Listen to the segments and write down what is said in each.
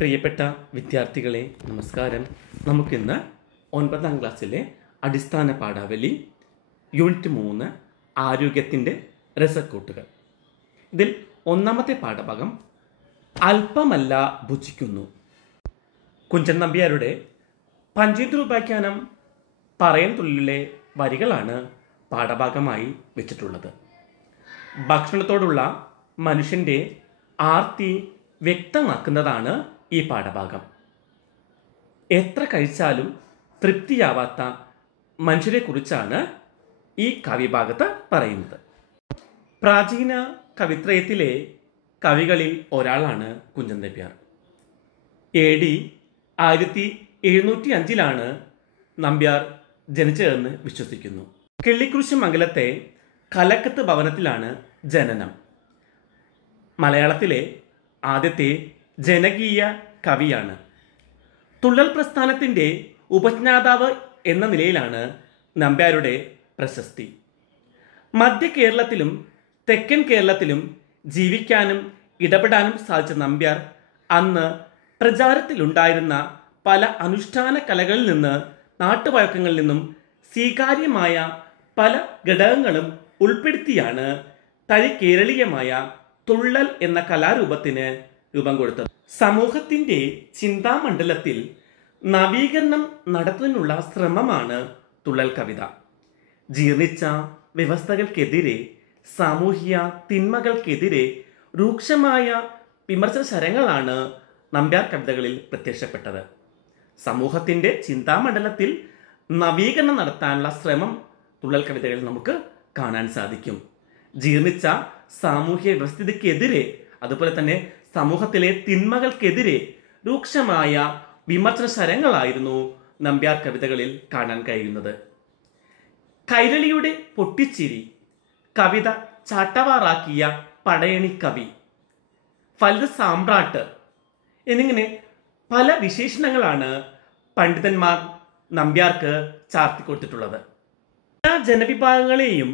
പ്രിയപ്പെട്ട വിദ്യാർത്ഥികളെ നമസ്കാരം. നമുക്കിന്ന് 9ാം ക്ലാസ്സിലെ അടിസ്ഥാന പാഠാവലി യൂണിറ്റ് 3 ആരോഗ്യത്തിൻ്റെ രസക്കൂട്ടുകൾ. ഇതിൽ ഒന്നാമത്തെ പാഠഭാഗം അല്പമല്ല ഭുജിക്കുന്നു. കുഞ്ചൻ നമ്പ്യാരുടെ പഞ്ചേന്ദ്രോപാഖ്യാനം പറയാൻ തുള്ളിലെ വരികളാണ് പാഠഭാഗമായി വെച്ചിട്ടുള്ളത്. ഭക്ഷണത്തോടുള്ള മനുഷ്യൻ്റെ ആർത്തി വ്യക്തമാക്കുന്നതാണ് ഈ പാഠഭാഗം. എത്ര കഴിച്ചാലും തൃപ്തിയാവാത്ത മനുഷ്യരെക്കുറിച്ചാണ് ഈ കാവ്യഭാഗത്ത് പറയുന്നത്. പ്രാചീന കവിത്രയത്തിലെ കവികളിൽ ഒരാളാണ് കുഞ്ചൻ നമ്പ്യാർ. AD 1705 നമ്പ്യാർ ജനിച്ചതെന്ന് വിശ്വസിക്കുന്നു. കിള്ളിക്കുറിശി മംഗലത്തെ കലക്കത്ത് ഭവനത്തിലാണ് ജനനം. മലയാളത്തിലെ ആദ്യത്തെ ജനകീയ കവിയാണ്. തുള്ളൽ പ്രസ്ഥാനത്തിൻ്റെ ഉപജ്ഞാതാവ് എന്ന നിലയിലാണ് നമ്പ്യാരുടെ പ്രശസ്തി. മധ്യ കേരളത്തിലും തെക്കൻ കേരളത്തിലും ജീവിക്കാനും ഇടപെടാനും സാധിച്ച നമ്പ്യാർ അന്ന് പ്രചാരത്തിലുണ്ടായിരുന്ന പല അനുഷ്ഠാന കലകളിൽ നിന്ന് നാട്ടുവഴക്കങ്ങളിൽ നിന്നും സ്വീകാര്യമായ പല ഘടകങ്ങളും ഉൾപ്പെടുത്തിയാണ് തനിക്കേരളീയമായ തുള്ളൽ എന്ന കലാരൂപത്തിന് രൂപം കൊടുത്തത്. സമൂഹത്തിൻ്റെ ചിന്താമണ്ഡലത്തിൽ നവീകരണം നടത്തുന്നതിനുള്ള ശ്രമമാണ് തുള്ളൽ കവിത. ജീർണിച്ച വ്യവസ്ഥകൾക്കെതിരെ, സാമൂഹിക തിന്മകൾക്കെതിരെ രൂക്ഷമായ വിമർശന ശരങ്ങളാണ് നമ്പ്യാർ കവിതകളിൽ പ്രത്യക്ഷപ്പെട്ടത്. സമൂഹത്തിൻ്റെ ചിന്താമണ്ഡലത്തിൽ നവീകരണം നടത്താനുള്ള ശ്രമം തുള്ളൽ കവിതകളിൽ നമുക്ക് കാണാൻ സാധിക്കും. ജീർണിച്ച സാമൂഹ്യ വ്യവസ്ഥിതിക്കെതിരെ, അതുപോലെ തന്നെ സമൂഹത്തിലെ തിന്മകൾക്കെതിരെ രൂക്ഷമായ വിമർശന ശരങ്ങളായിരുന്നു നമ്പ്യാർ കവിതകളിൽ കാണാൻ കഴിയുന്നത്. കൈരളിയുടെ പൊട്ടിച്ചിരി കവിത ചാട്ടവാറാക്കിയ പടയണി കവി, ഫലിത സാമ്രാട്ട് എന്നിങ്ങനെ പല വിശേഷണങ്ങളാണ് പണ്ഡിതന്മാർ നമ്പ്യാർക്ക് ചാർത്തിക്കൊടുത്തിട്ടുള്ളത്. എല്ലാ ജനവിഭാഗങ്ങളെയും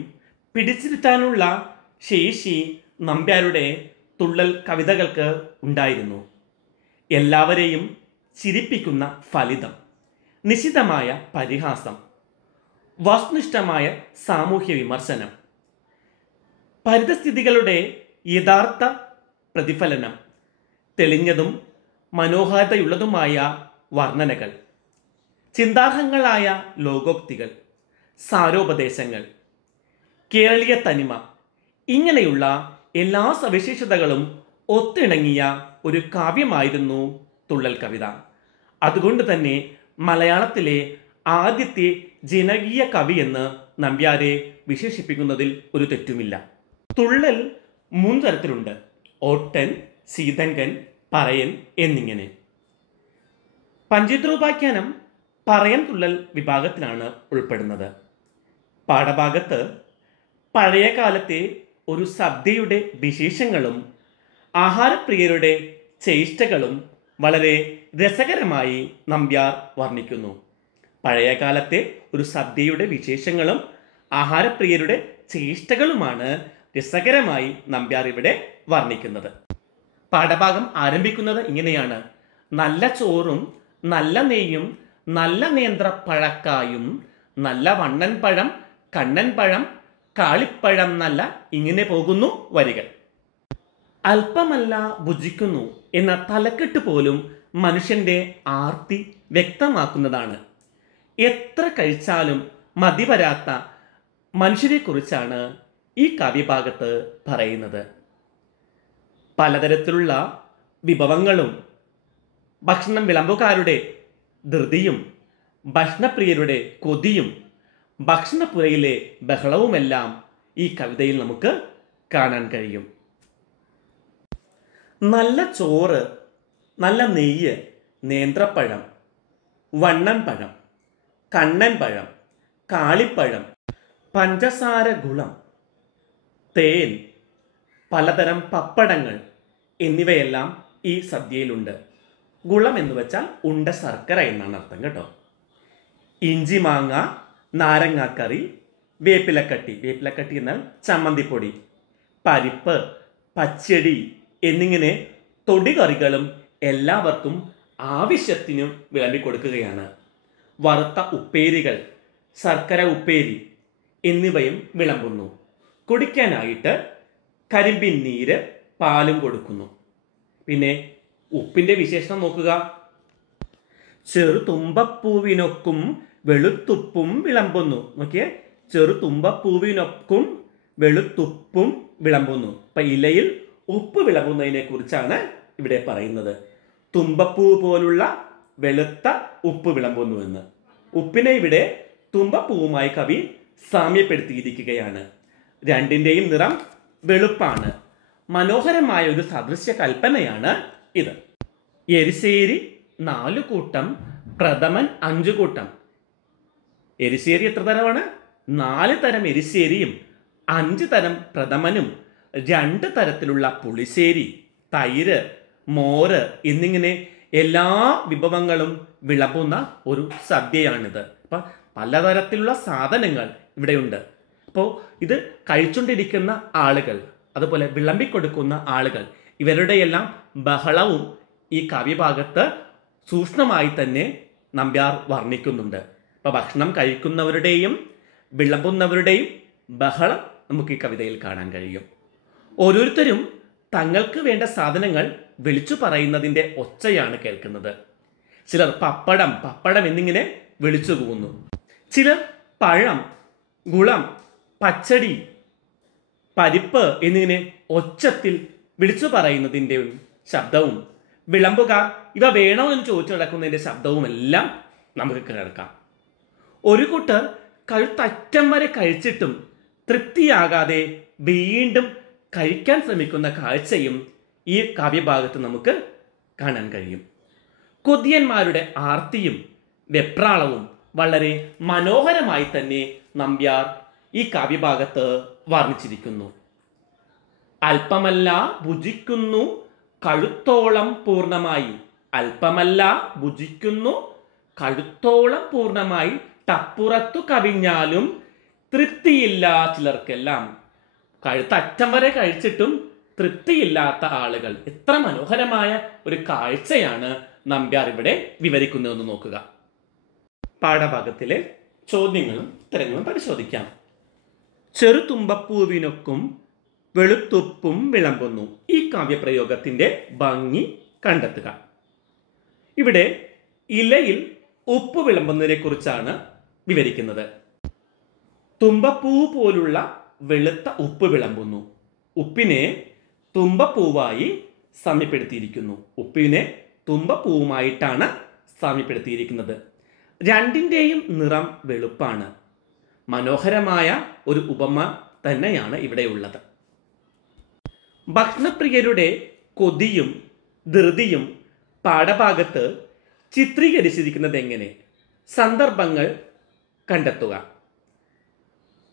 പിടിച്ചിരുത്താനുള്ള ശേഷി നമ്പ്യാരുടെ തുള്ളൽ കവിതകൾക്ക് ഉണ്ടായിരുന്നു. എല്ലാവരെയും ചിരിപ്പിക്കുന്ന ഫലിതം, നിശിതമായ പരിഹാസം, വസ്തുനിഷ്ഠമായ സാമൂഹ്യ വിമർശനം, പരിതസ്ഥിതികളുടെ യഥാർത്ഥ പ്രതിഫലനം, തെളിഞ്ഞതും മനോഹാരിതയുള്ളതുമായ വർണ്ണനകൾ, ചിന്താർഹങ്ങളായ ലോകോക്തികൾ, സാരോപദേശങ്ങൾ, കേരളീയ തനിമ, ഇങ്ങനെയുള്ള എല്ലാ സവിശേഷതകളും ഒത്തിണങ്ങിയ ഒരു കാവ്യമായിരുന്നു തുള്ളൽ കവിത. അതുകൊണ്ട് തന്നെ മലയാളത്തിലെ ആദ്യത്തെ ജനകീയ കവി എന്ന് നമ്പ്യാരെ വിശേഷിപ്പിക്കുന്നതിൽ ഒരു തെറ്റുമില്ല. തുള്ളൽ 3 തരത്തിലുണ്ട്: ഓട്ടൻ, സീതങ്കൻ, പറയൻ എന്നിങ്ങനെ. പഞ്ചേന്ദ്രോപാഖ്യാനം പറയൻ തുള്ളൽ വിഭാഗത്തിലാണ് ഉൾപ്പെടുന്നത്. പാഠഭാഗത്ത് പഴയ കാലത്തെ ഒരു സദ്യയുടെ വിശേഷങ്ങളും ആഹാരപ്രിയരുടെ ചേഷ്ടകളും വളരെ രസകരമായി നമ്പ്യാർ വർണ്ണിക്കുന്നു. പഴയ കാലത്തെ ഒരു സദ്യയുടെ വിശേഷങ്ങളും ആഹാരപ്രിയരുടെ ചേഷ്ടകളുമാണ് രസകരമായി നമ്പ്യാർ ഇവിടെ വർണ്ണിക്കുന്നത്. പാഠഭാഗം ആരംഭിക്കുന്നത് ഇങ്ങനെയാണ്: നല്ല ചോറും നല്ല നെയ്യും നല്ല നേന്ത്ര പഴക്കായും നല്ല വണ്ണൻ പഴം കണ്ണൻ പഴം കാളിപ്പഴം നല്ല, ഇങ്ങനെ പോകുന്നു വരികൾ. അല്പമല്ല ഭുജിക്കുന്നു എന്ന തലക്കെട്ട് പോലും മനുഷ്യന്റെ ആർത്തി വ്യക്തമാക്കുന്നതാണ്. എത്ര കഴിച്ചാലും മതി വരാത്ത മനുഷ്യരെക്കുറിച്ചാണ് ഈ കാവ്യഭാഗത്ത് പറയുന്നത്. പലതരത്തിലുള്ള വിഭവങ്ങളും ഭക്ഷണം വിളമ്പുകാരുടെ ധൃതിയും ഭക്ഷണപ്രിയരുടെ കൊതിയും ഭക്ഷണപ്പുരയിലെ ബഹളവുമെല്ലാം ഈ കവിതയിൽ നമുക്ക് കാണാൻ കഴിയും. നല്ല ചോറ്, നല്ല നെയ്യ്, നേന്ത്രപ്പഴം, വണ്ണൻ പഴം, കണ്ണൻ പഴം, കാളിപ്പഴം, പഞ്ചസാര ഗുളം, തേൻ, പലതരം പപ്പടങ്ങൾ എന്നിവയെല്ലാം ഈ സദ്യയിലുണ്ട്. ഗുളം എന്ന് വെച്ചാൽ ഉണ്ട ശർക്കര എന്നാണ് അർത്ഥം കേട്ടോ. ഇഞ്ചി മാങ്ങ, നാരങ്ങാക്കറി, വേപ്പിലക്കട്ടി എന്നാൽ ചമ്മന്തിപ്പൊടി, പരിപ്പ്, പച്ചടി എന്നിങ്ങനെ തൊടികറികളും എല്ലാവർക്കും ആവശ്യത്തിനും വിളമ്പിക്കൊടുക്കുകയാണ്. വറുത്ത ഉപ്പേരികൾ, ശർക്കര ഉപ്പേരി എന്നിവയും വിളമ്പുന്നു. കുടിക്കാനായിട്ട് കരിമ്പിൻ നീര്, പാലും കൊടുക്കുന്നു. പിന്നെ ഉപ്പിന്റെ വിശേഷണം നോക്കുക. ചെറുതുമ്പപ്പൂവിനൊക്കും വെളുത്തുപ്പും വിളമ്പുന്നു. നോക്കിയേ, ചെറുതുമ്പപ്പൂവിനൊക്കും വെളുത്തുപ്പും വിളമ്പുന്നു. അപ്പൊ ഇലയിൽ ഉപ്പ് വിളമ്പുന്നതിനെ കുറിച്ചാണ് ഇവിടെ പറയുന്നത്. തുമ്പപ്പൂ പോലുള്ള വെളുത്ത ഉപ്പ് വിളമ്പുന്നു എന്ന്. ഉപ്പിനെ ഇവിടെ തുമ്പപ്പൂവുമായി കവി സാമ്യപ്പെടുത്തിയിരിക്കുകയാണ്. രണ്ടിന്റെയും നിറം വെളുപ്പാണ്. മനോഹരമായ ഒരു സദൃശ്യ കൽപ്പനയാണ് ഇത്. എരിശ്ശേരി 4 കൂട്ടം, പ്രഥമൻ 5 കൂട്ടം. എരിശ്ശേരി എത്ര തരമാണ്? 4 തരം എരിശ്ശേരിയും 5 തരം പ്രഥമനും 2 തരത്തിലുള്ള പുളിശ്ശേരി, തൈര്, മോര് എന്നിങ്ങനെ എല്ലാ വിഭവങ്ങളും വിളമ്പുന്ന ഒരു സദ്യയാണിത്. അപ്പം പലതരത്തിലുള്ള സാധനങ്ങൾ ഇവിടെയുണ്ട്. അപ്പോൾ ഇത് കഴിച്ചുകൊണ്ടിരിക്കുന്ന ആളുകൾ, അതുപോലെ വിളമ്പിക്കൊടുക്കുന്ന ആളുകൾ, ഇവരുടെയെല്ലാം ബഹളവും ഈ കാവ്യഭാഗത്ത് സൂക്ഷ്മമായി തന്നെ നമ്പ്യാർ വർണ്ണിക്കുന്നുണ്ട്. അപ്പോൾ ഭക്ഷണം കഴിക്കുന്നവരുടെയും വിളമ്പുന്നവരുടെയും ബഹളം നമുക്ക് ഈ കവിതയിൽ കാണാൻ കഴിയും. ഓരോരുത്തരും തങ്ങൾക്ക് വേണ്ട സാധനങ്ങൾ വിളിച്ചു പറയുന്നതിൻ്റെ ഒച്ചയാണ് കേൾക്കുന്നത്. ചിലർ പപ്പടം പപ്പടം എന്നിങ്ങനെ വിളിച്ചു പോകുന്നു. ചിലർ പഴം, ഗുളം, പച്ചടി, പരിപ്പ് എന്നിങ്ങനെ ഒച്ചത്തിൽ വിളിച്ചു പറയുന്നതിൻ്റെ ശബ്ദവും, വിളമ്പുകാർ ഇവ വേണോ എന്ന് ചോദിച്ചു നടക്കുന്നതിൻ്റെ ശബ്ദവും എല്ലാം നമുക്ക് കേൾക്കാം. ഒരു കൂട്ടർ കഴുത്തറ്റം വരെ കഴിച്ചിട്ടും തൃപ്തിയാകാതെ വീണ്ടും കഴിക്കാൻ ശ്രമിക്കുന്ന കാഴ്ചയും ഈ കാവ്യഭാഗത്ത് നമുക്ക് കാണാൻ കഴിയും. കൊതിയന്മാരുടെ ആർത്തിയും വെപ്രാളവും വളരെ മനോഹരമായി തന്നെ നമ്പ്യാർ ഈ കാവ്യഭാഗത്ത് വർണ്ണിച്ചിരിക്കുന്നു. അല്പമല്ല ഭുജിക്കുന്നു കഴുത്തോളം പൂർണ്ണമായി, അല്പമല്ല ഭുജിക്കുന്നു കഴുത്തോളം പൂർണ്ണമായി, ടപ്പുറത്തു കവിഞ്ഞാലും തൃപ്തിയില്ല ചിലർക്കെല്ലാം. കഴുത്തറ്റം വരെ കഴിച്ചിട്ടും തൃപ്തിയില്ലാത്ത ആളുകൾ. എത്ര മനോഹരമായ ഒരു കാഴ്ചയാണ് നമ്പ്യാർ ഇവിടെ വിവരിക്കുന്നതെന്ന് നോക്കുക. പാഠഭാഗത്തിലെ ചോദ്യങ്ങളും ഉത്തരങ്ങളും പരിശോധിക്കാം. ചെറുതുമ്പപ്പൂവിനൊക്കും വെളുത്തുപ്പും വിളമ്പുന്നു. ഈ കാവ്യപ്രയോഗത്തിന്റെ ഭംഗി കണ്ടെത്തുക. ഇവിടെ ഇലയിൽ ഉപ്പ് വിളമ്പുന്നതിനെ കുറിച്ചാണ് വിവരിക്കുന്നത്. തുമ്പപ്പൂ പോലുള്ള വെളുത്ത ഉപ്പ് വിളമ്പുന്നു. ഉപ്പിനെ തുമ്പപ്പൂവായി സാമ്യപ്പെടുത്തിയിരിക്കുന്നു. ഉപ്പിനെ തുമ്പപ്പൂവുമായിട്ടാണ് സാമ്യപ്പെടുത്തിയിരിക്കുന്നത്. രണ്ടിൻ്റെയും നിറം വെളുപ്പാണ്. മനോഹരമായ ഒരു ഉപമ തന്നെയാണ് ഇവിടെയുള്ളത്. ഭക്ഷണപ്രിയരുടെ കൊതിയും ധൃതിയും പാഠഭാഗത്ത് ചിത്രീകരിച്ചിരിക്കുന്നത് എങ്ങനെ? സന്ദർഭങ്ങൾ കണ്ടെത്തുക.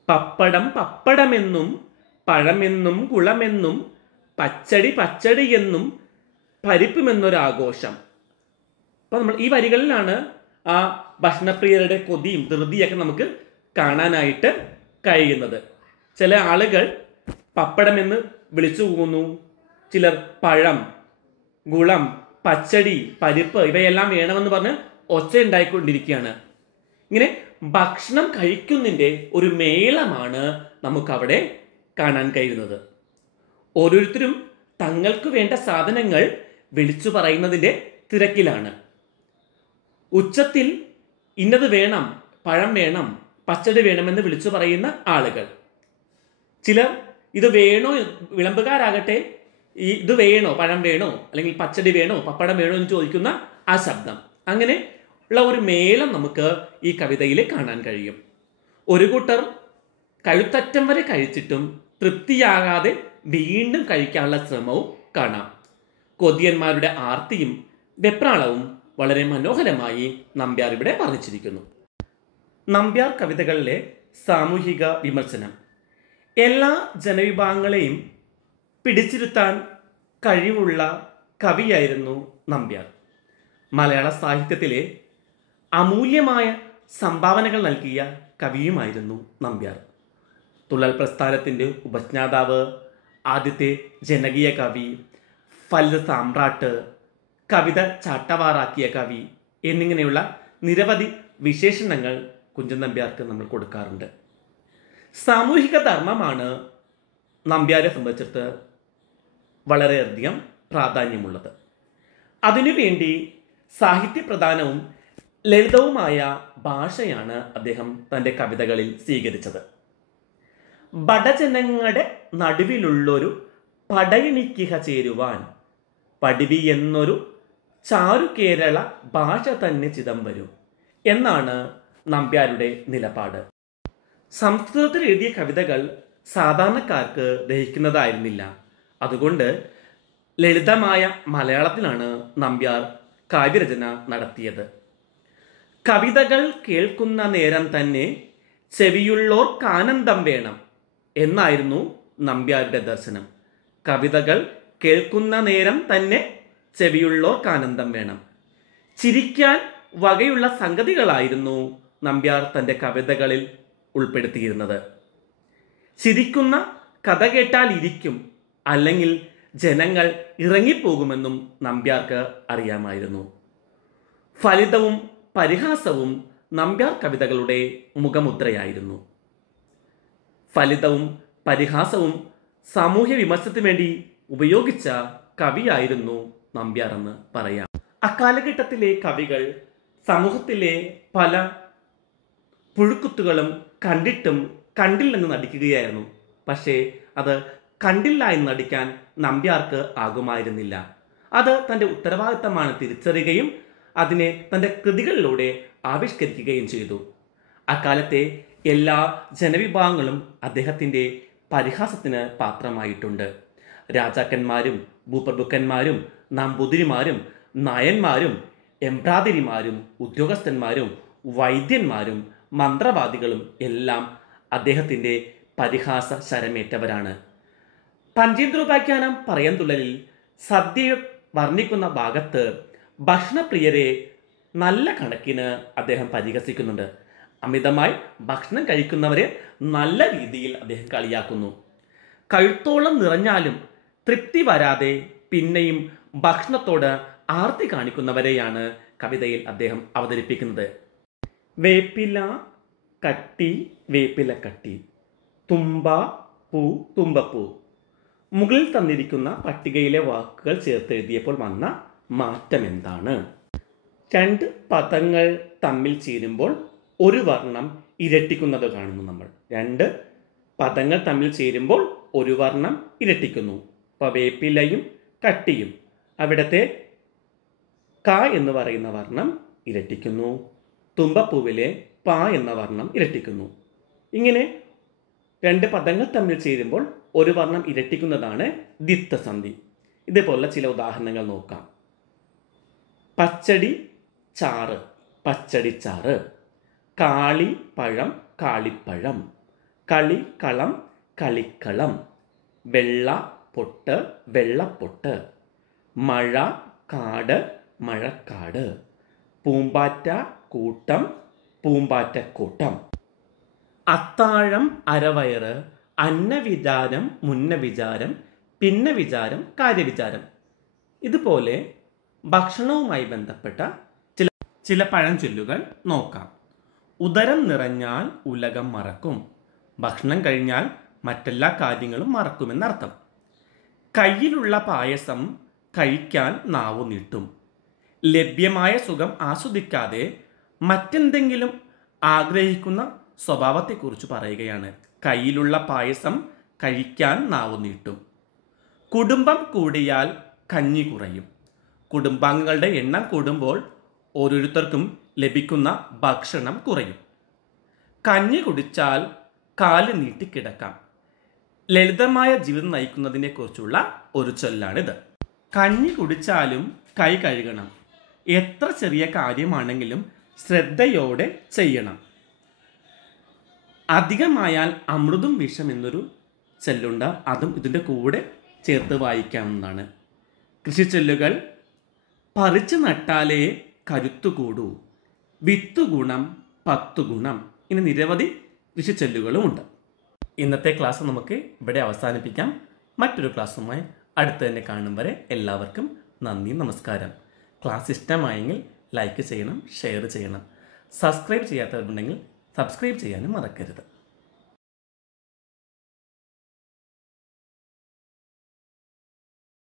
പപ്പടം പപ്പടമെന്നും പഴമെന്നും കുളമെന്നും പച്ചടി പച്ചടി എന്നും പരിപ്പുമെന്നൊരാഘോഷം. അപ്പോൾ നമ്മൾ ഈ വരികളിലാണ് ആ ഭക്ഷണപ്രിയരുടെ കൊതിയും ധൃതിയൊക്കെ നമുക്ക് കാണാനായിട്ട് കഴിയുന്നത്. ചില ആളുകൾ പപ്പടമെന്ന് വിളിച്ചു പോകുന്നു, ചിലർ പഴം, ഗുളം, പച്ചടി, പരിപ്പ് ഇവയെല്ലാം വേണമെന്ന് പറഞ്ഞ് ഒച്ച ഉണ്ടായിക്കൊണ്ടിരിക്കുകയാണ്. ഇങ്ങനെ ഭക്ഷണം കഴിക്കുന്നതിൻ്റെ ഒരു മേളമാണ് നമുക്കവിടെ കാണാൻ കഴിയുന്നത്. ഓരോരുത്തരും തങ്ങൾക്ക് വേണ്ട സാധനങ്ങൾ വിളിച്ചു പറയുന്നതിൻ്റെ തിരക്കിലാണ്. ഉച്ചത്തിൽ ഇന്നത് വേണം, പഴം വേണം, പച്ചടി വേണമെന്ന് വിളിച്ചു പറയുന്ന ആളുകൾ. ചിലർ ഇത് വേണോ, വിളമ്പുകാരാകട്ടെ ഇത് വേണോ, പഴം വേണോ, അല്ലെങ്കിൽ പച്ചടി വേണോ, പപ്പടം വേണോ എന്ന് ചോദിക്കുന്ന ആ ശബ്ദം. അങ്ങനെ ഉള്ള ഒരു മേളം നമുക്ക് ഈ കവിതയിൽ കാണാൻ കഴിയും. ഒരു കൂട്ടർ കഴുത്തറ്റം വരെ കഴിച്ചിട്ടും തൃപ്തിയാകാതെ വീണ്ടും കഴിക്കാനുള്ള ശ്രമവും കാണാം. കൊതിയന്മാരുടെ ആർത്തിയും വെപ്രാളവും വളരെ മനോഹരമായി നമ്പ്യാർ ഇവിടെ വർണ്ണിച്ചിരിക്കുന്നു. നമ്പ്യാർ കവിതകളിലെ സാമൂഹിക വിമർശനം. എല്ലാ ജനവിഭാഗങ്ങളെയും പിടിച്ചിരുത്താൻ കഴിവുള്ള കവിയായിരുന്നു നമ്പ്യാർ. മലയാള സാഹിത്യത്തിലെ അമൂല്യമായ സംഭാവനകൾ നൽകിയ കവിയുമായിരുന്നു നമ്പ്യാർ. തുള്ളൽ പ്രസ്ഥാനത്തിൻ്റെ ഉപജ്ഞാതാവ്, ആദ്യത്തെ ജനകീയ കവി, ഫലിത സാമ്രാട്ട്, കവിത ചാട്ടവാറാക്കിയ കവി എന്നിങ്ങനെയുള്ള നിരവധി വിശേഷണങ്ങൾ കുഞ്ചൻ നമ്പ്യാർക്ക് നമ്മൾ കൊടുക്കാറുണ്ട്. സാമൂഹിക ധർമ്മമാണ് നമ്പ്യാരെ സംബന്ധിച്ചിടത്ത് വളരെയധികം പ്രാധാന്യമുള്ളത്. അതിനുവേണ്ടി സാഹിത്യപ്രധാനവും ലളിതവുമായ ഭാഷയാണ് അദ്ദേഹം തൻ്റെ കവിതകളിൽ സ്വീകരിച്ചത്. ബടജനങ്ങളുടെ നടുവിലുള്ളൊരു പടയണിക്കിഹ ചേരുവാൻ പടിവി എന്നൊരു ചാരു കേരള ഭാഷ തന്നെ ചിദംബരം എന്നാണ് നമ്പ്യാരുടെ നിലപാട്. സംസ്കൃതത്തിൽ എഴുതിയ കവിതകൾ സാധാരണക്കാർക്ക് ദഹിക്കുന്നതായിരുന്നില്ല. അതുകൊണ്ട് ലളിതമായ മലയാളത്തിലാണ് നമ്പ്യാർ കാവ്യരചന നടത്തിയത്. കവിതകൾ കേൾക്കുന്ന നേരം തന്നെ ചെവിയുള്ളോർക്കാനന്ദം വേണം എന്നായിരുന്നു നമ്പ്യാരുടെ ദർശനം. കവിതകൾ കേൾക്കുന്ന നേരം തന്നെ ചെവിയുള്ളോർക്കാനന്ദം വേണം. ചിരിക്കാൻ വകയുള്ള സംഗതികളായിരുന്നു നമ്പ്യാർ തൻ്റെ കവിതകളിൽ ഉൾപ്പെടുത്തിയിരുന്നത്. ചിരിക്കുന്ന കഥ കേട്ടാൽ ഇരിക്കും, അല്ലെങ്കിൽ ജനങ്ങൾ ഇറങ്ങിപ്പോകുമെന്നും നമ്പ്യാർക്ക് അറിയാമായിരുന്നു. ഫലിതവും പരിഹാസവും നമ്പ്യാർ കവിതകളുടെ മുഖമുദ്രയായിരുന്നു. ഫലിതവും പരിഹാസവും സാമൂഹ്യ വിമർശനത്തിന് വേണ്ടി ഉപയോഗിച്ച കവിയായിരുന്നു നമ്പ്യാർ എന്ന് പറയാം. അക്കാലഘട്ടത്തിലെ കവികൾ സമൂഹത്തിലെ പല പുഴുക്കുത്തുകളും കണ്ടിട്ടും കണ്ടില്ലെന്ന് നടിക്കുകയായിരുന്നു. പക്ഷേ അത് കണ്ടില്ല എന്ന് നടിക്കാൻ നമ്പ്യാർക്ക് ആകുമായിരുന്നില്ല. അത് തൻ്റെ ഉത്തരവാദിത്തമാണ് തിരിച്ചറിയുകയും അതിനെ തൻ്റെ കൃതികളിലൂടെ ആവിഷ്കരിക്കുകയും ചെയ്തു. അക്കാലത്തെ എല്ലാ ജനവിഭാഗങ്ങളും അദ്ദേഹത്തിൻ്റെ പരിഹാസത്തിന് പാത്രമായിട്ടുണ്ട്. രാജാക്കന്മാരും ഭൂപ്രഭുക്കന്മാരും നമ്പൂതിരിമാരും നായന്മാരും എംബ്രാതിരിമാരും ഉദ്യോഗസ്ഥന്മാരും വൈദ്യന്മാരും മന്ത്രവാദികളും എല്ലാം അദ്ദേഹത്തിൻ്റെ പരിഹാസ ശരമേറ്റവരാണ്. പഞ്ചേന്ദ്രോപാഖ്യാനം പറയന്തുള്ളലിൽ സദ്യ വർണ്ണിക്കുന്ന ഭാഗത്ത് ഭക്ഷണപ്രിയരെ നല്ല കണക്കിന് അദ്ദേഹം പരിഹസിക്കുന്നുണ്ട്. അമിതമായി ഭക്ഷണം കഴിക്കുന്നവരെ നല്ല രീതിയിൽ അദ്ദേഹം കളിയാക്കുന്നു. കഴുത്തോളം നിറഞ്ഞാലും തൃപ്തി വരാതെ പിന്നെയും ഭക്ഷണത്തോട് ആർത്തി കാണിക്കുന്നവരെയാണ് കവിതയിൽ അദ്ദേഹം അവതരിപ്പിക്കുന്നത്. വേപ്പില കട്ടി വേപ്പില കട്ടി, തുമ്പ പൂ തുമ്പപ്പൂ. മുകളിൽ തന്നിരിക്കുന്ന പട്ടികയിലെ വാക്കുകൾ ചേർത്തെഴുതിയപ്പോൾ വന്ന മാറ്റം എന്താണ്? രണ്ട് പദങ്ങൾ തമ്മിൽ ചേരുമ്പോൾ ഒരു വർണ്ണം ഇരട്ടിക്കുന്നത് കാണുന്നു നമ്മൾ. രണ്ട് പദങ്ങൾ തമ്മിൽ ചേരുമ്പോൾ ഒരു വർണ്ണം ഇരട്ടിക്കുന്നു. അപ്പോൾ വേപ്പിലയും കട്ടിയും, അവിടുത്തെ ക എന്ന് പറയുന്ന വർണ്ണം ഇരട്ടിക്കുന്നു. തുമ്പപ്പൂവിലെ പ എന്ന വർണ്ണം ഇരട്ടിക്കുന്നു. ഇങ്ങനെ രണ്ട് പദങ്ങൾ തമ്മിൽ ചേരുമ്പോൾ ഒരു വർണ്ണം ഇരട്ടിക്കുന്നതാണ് ദ്വിത്വസന്ധി. ഇതുപോലുള്ള ചില ഉദാഹരണങ്ങൾ നോക്കാം. പച്ചടി ചാറ് പച്ചടിച്ചാറ്, കാളി പഴം കാളിപ്പഴം, കളിക്കളം കളിക്കളം, വെള്ള പൊട്ട് വെള്ളപ്പൊട്ട്, മഴ കാട് മഴക്കാട്, പൂമ്പാറ്റ കൂട്ടം പൂമ്പാറ്റക്കൂട്ടം, അത്താഴം അരവയറ്, അന്നവിചാരം മുന്നവിചാരം, പിന്നെ വിചാരം കാര്യവിചാരം. ഇതുപോലെ ഭക്ഷണവുമായി ബന്ധപ്പെട്ട ചില പഴഞ്ചൊല്ലുകൾ നോക്കാം. ഉദരം നിറഞ്ഞാൽ ഉലകം മറക്കും, ഭക്ഷണം കഴിഞ്ഞാൽ മറ്റെല്ലാ കാര്യങ്ങളും മറക്കുമെന്നർത്ഥം. കയ്യിലുള്ള പായസം കഴിക്കാൻ നാവു നീട്ടും. ലഭ്യമായ സുഖം ആസ്വദിക്കാതെ മറ്റെന്തെങ്കിലും ആഗ്രഹിക്കുന്ന സ്വഭാവത്തെക്കുറിച്ച് പറയുകയാണ്. കയ്യിലുള്ള പായസം കഴിക്കാൻ നാവു നീട്ടും. കുടുംബം കൂടിയാൽ കഞ്ഞി കുറയും. കുടുംബാംഗങ്ങളുടെ എണ്ണം കൂടുമ്പോൾ ഓരോരുത്തർക്കും ലഭിക്കുന്ന ഭക്ഷണം കുറയും. കഞ്ഞി കുടിച്ചാൽ കാല് നീട്ടിക്കിടക്കാം. ലളിതമായ ജീവിതം നയിക്കുന്നതിനെ കുറിച്ചുള്ള ഒരു ചൊല്ലാണിത്. കഞ്ഞി കുടിച്ചാലും കൈ കഴുകണം. എത്ര ചെറിയ കാര്യമാണെങ്കിലും ശ്രദ്ധയോടെ ചെയ്യണം. അധികമായാൽ അമൃതും വിഷം എന്നൊരു ചൊല്ലുണ്ട്. അതും ഇതിൻ്റെ കൂടെ ചേർത്ത് വായിക്കാവുന്നതാണ്. കൃഷിച്ചൊല്ലുകൾ: പറിച്ചു നട്ടാലേ കരുത്തു കൂടൂ, വിത്തു ഗുണം 10 ഗുണം. ഇനി നിരവധി കൃഷിച്ചൊല്ലുകളുമുണ്ട്. ഇന്നത്തെ ക്ലാസ് നമുക്ക് ഇവിടെ അവസാനിപ്പിക്കാം. മറ്റൊരു ക്ലാസ്സുമായി അടുത്ത് തന്നെ കാണും വരെ എല്ലാവർക്കും നന്ദി, നമസ്കാരം. ക്ലാസ് ഇഷ്ടമായെങ്കിൽ ലൈക്ക് ചെയ്യണം, ഷെയർ ചെയ്യണം. സബ്സ്ക്രൈബ് ചെയ്യാത്തവരുണ്ടെങ്കിൽ സബ്സ്ക്രൈബ് ചെയ്യാനും മറക്കരുത്.